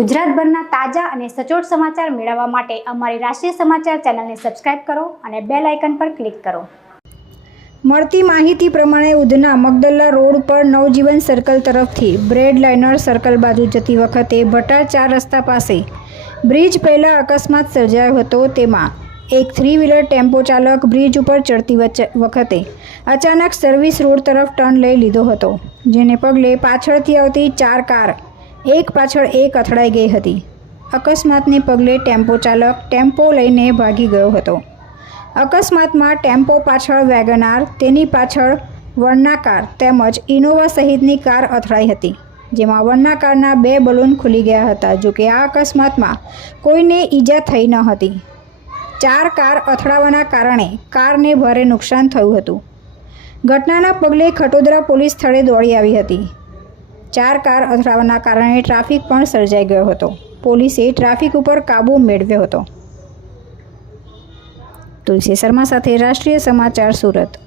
ગુજરાતભરના તાજા અને સચોટ સમાચાર મેળવવા માટે અમારી રાષ્ટ્રીય સમાચાર ચેનલને સબસ્ક્રાઇબ કરો અને બેલ આઇકન પર ક્લિક કરો. મળતી માહિતી પ્રમાણે ઉધના મગદલ્લા રોડ પર નવજીવન સર્કલ તરફથી બ્રેડ લાઇનર સર્કલ બાજુ જતી વખતે ભટાર ચાર રસ્તા પાસે બ્રિજ પહેલાં અકસ્માત સર્જાયો હતો. તેમાં એક થ્રી વ્હીલર ટેમ્પો ચાલક બ્રિજ ઉપર ચડતી વખતે અચાનક સર્વિસ રોડ તરફ ટર્ન લઈ લીધો હતો, જેને પગલે પાછળથી આવતી ચાર કાર એક પાછળ એક અથડાઈ ગઈ હતી. અકસ્માતને પગલે ટેમ્પો ચાલક ટેમ્પો લઈને ભાગી ગયો હતો. અકસ્માતમાં ટેમ્પો પાછળ વેગનાર, તેની પાછળ વર્ના કાર તેમજ ઇનોવા સહિતની કાર અથડાઈ હતી, જેમાં વર્ના કારના બે બલૂન ખુલી ગયા હતા જોકે આ અકસ્માતમાં કોઈને ઈજા થઈ ન હતી. ચાર કાર અથડાવાના કારણે કારને ભારે નુકસાન થયું હતું. ઘટનાના પગલે ખટોદરા પોલીસ સ્થળે દોડી આવી હતી. ચાર કાર અથડાવાના કારણે ટ્રાફિક પણ સર્જાઈ ગયો હતો. પોલીસે ટ્રાફિક ઉપર કાબૂ મેળવ્યો હતો. તુલસી શર્મા સાથે રાષ્ટ્રીય સમાચાર સુરત.